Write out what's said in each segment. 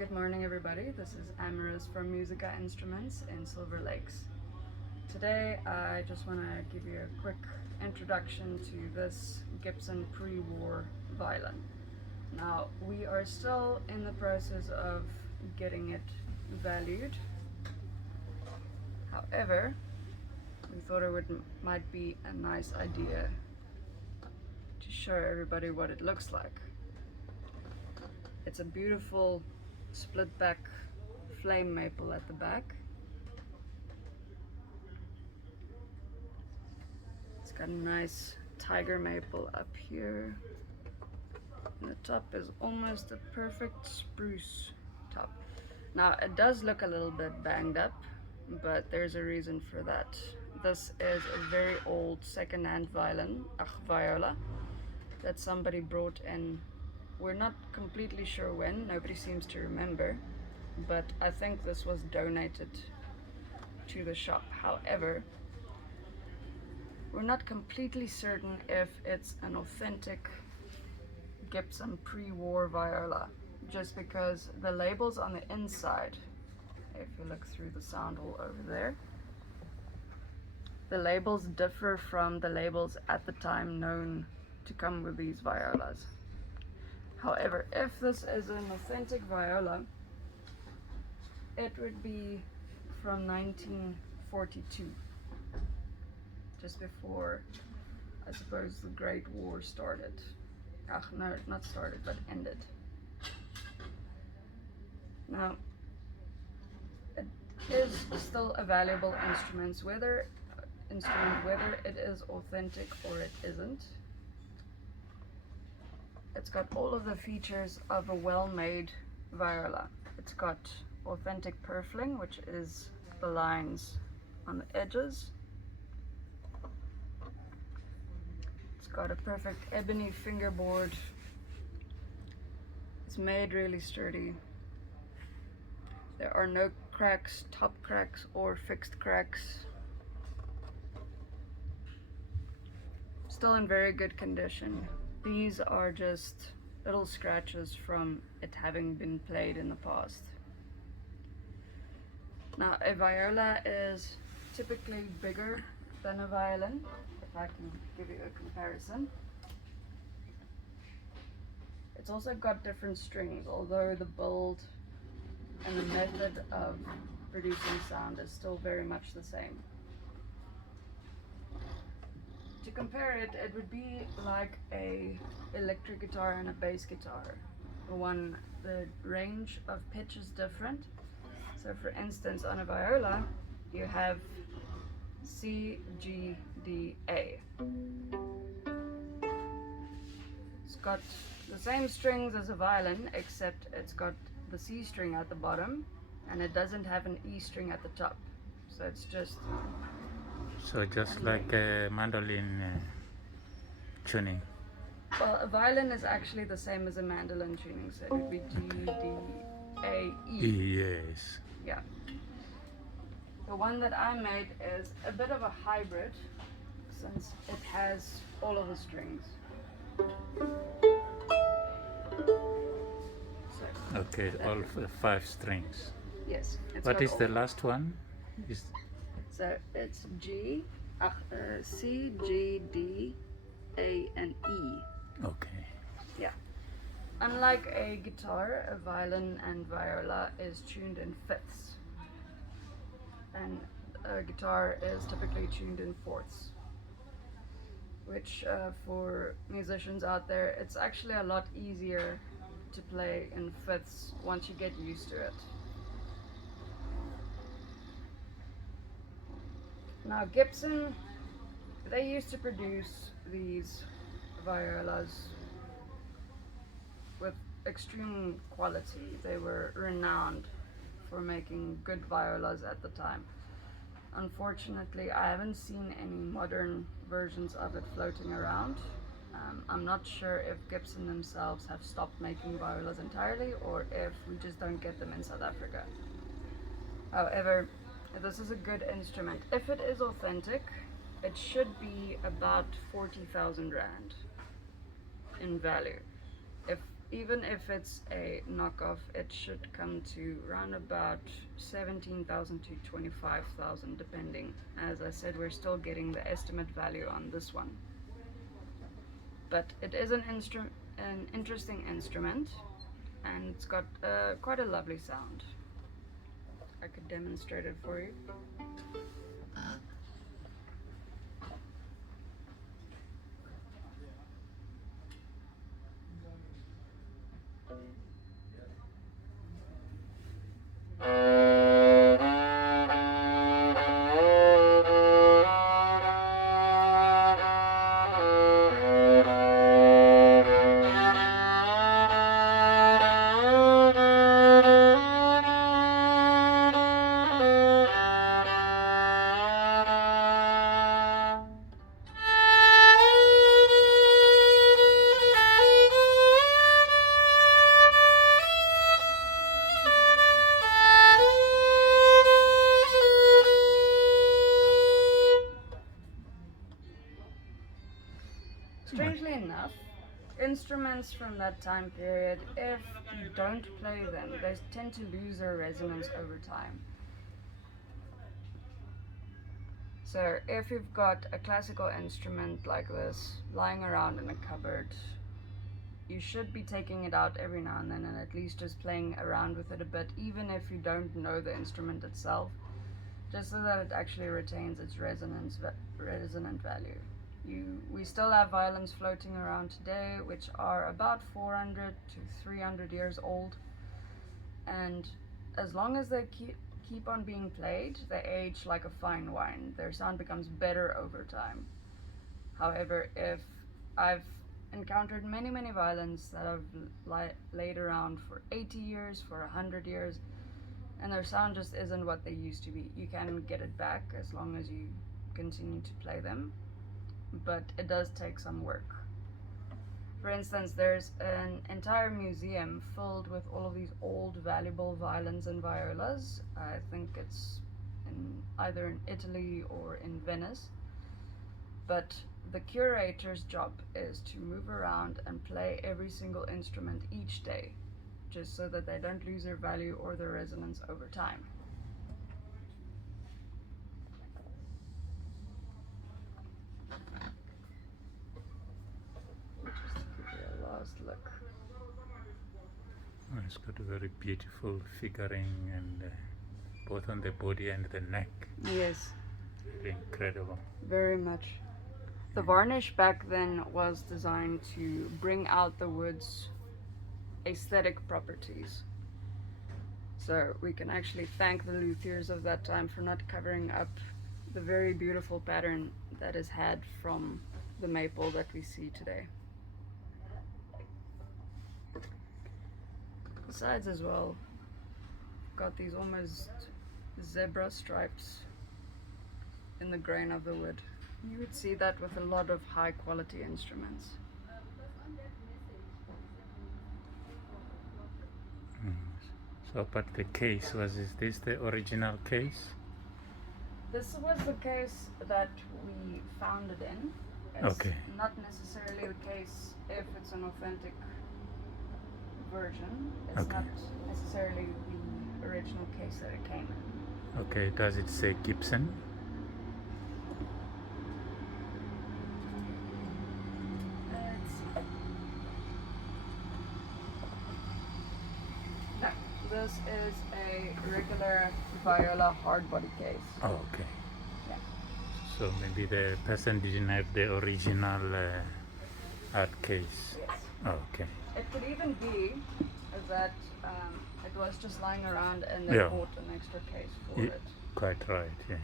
Good morning everybody, this is Amaris from Musica Instruments in Silver Lakes. Today I just want to give you a quick introduction to this Gibson pre-war violin. Now we are still in the process of getting it valued. However, we thought might be a nice idea to show everybody what it looks like. It's a beautiful split back flame maple at the back. It's got a nice tiger maple up here. And the top is almost a perfect spruce top. Now it does look a little bit banged up, but there's a reason for that. This is a very old second-hand Viola, that somebody brought in. We're not completely sure when, nobody seems to remember, but I think this was donated to the shop. However, we're not completely certain if it's an authentic Gibson pre-war viola, just because the labels on the inside, if you look through the sound hole over there, the labels differ from the labels at the time known to come with these violas. However, if this is an authentic viola, it would be from 1942, just before, I suppose, the Great War started. No, not started, but ended. Now, it is still a valuable instrument, whether it is authentic or it isn't. It's got all of the features of a well-made viola. It's got authentic purfling, which is the lines on the edges. It's got a perfect ebony fingerboard. It's made really sturdy. There are no cracks, top cracks or fixed cracks. Still in very good condition. These are just little scratches from it having been played in the past. Now, a viola is typically bigger than a violin, if I can give you a comparison. It's also got different strings, although the build and the method of producing sound is still very much the same. To compare it, it would be like a electric guitar and a bass guitar. The range of pitch is different. So for instance, on a viola, you have C, G, D, A. It's got the same strings as a violin, except it's got the C string at the bottom, and it doesn't have an E string at the top. So it's just like a mandolin tuning. Well, a violin is actually the same as a mandolin tuning, so it would be G, D, A, E. Yes. Yeah. The one that I made is a bit of a hybrid, since it has all of the strings. So Okay, all 5 strings. yes. What is the last one? So it's C, G, D, A, and E. Okay. Yeah. Unlike a guitar, a violin and viola is tuned in fifths, and a guitar is typically tuned in fourths, which for musicians out there, it's actually a lot easier to play in fifths once you get used to it. Now Gibson, they used to produce these violas with extreme quality. They were renowned for making good violas at the time. Unfortunately, I haven't seen any modern versions of it floating around. I'm not sure if Gibson themselves have stopped making violas entirely, or if we just don't get them in South Africa. However, this is a good instrument. If it is authentic, it should be about 40,000 Rand in value. If even if it's a knockoff, it should come to around about 17,000 to 25,000 depending. As I said, we're still getting the estimate value on this one. But it is an interesting instrument, and it's got quite a lovely sound. I could demonstrate it for you. Strangely enough, instruments from that time period, if you don't play them, they tend to lose their resonance over time. So if you've got a classical instrument like this lying around in a cupboard, you should be taking it out every now and then and at least just playing around with it a bit, even if you don't know the instrument itself, just so that it actually retains its resonant value. We still have violins floating around today, which are about 400 to 300 years old, and as long as they keep on being played, they age like a fine wine. Their sound becomes better over time. However, if I've encountered many violins that have laid around for 80 years, for 100 years, and their sound just isn't what they used to be. You can get it back as long as you continue to play them, but it does take some work. For instance, there's an entire museum filled with all of these old valuable violins and violas. I think it's either in Italy or in Venice. But the curator's job is to move around and play every single instrument each day, just so that they don't lose their value or their resonance over time. Look. It's got a very beautiful figuring, and both on the body and the neck. Yes. Very incredible. Very much. The varnish back then was designed to bring out the wood's aesthetic properties. So we can actually thank the luthiers of that time for not covering up the very beautiful pattern that is had from the maple that we see today. Besides as well, got these almost zebra stripes in the grain of the wood. You would see that with a lot of high quality instruments. So, but the case, is this the original case? This was the case that we found it in. It's not necessarily the case if it's an authentic version. It's not necessarily the original case that it came in. Okay, does it say Gibson? Let's see. No, this is a regular Viola hardbody case. Oh, okay. Yeah. So maybe the person didn't have the original art case. Yes. Oh, okay. It could even be that it was just lying around and they bought an extra case for it. Quite right, yes.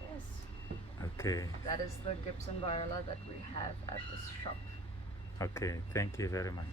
Yes. Okay. That is the Gibson Viola that we have at this shop. Okay, thank you very much.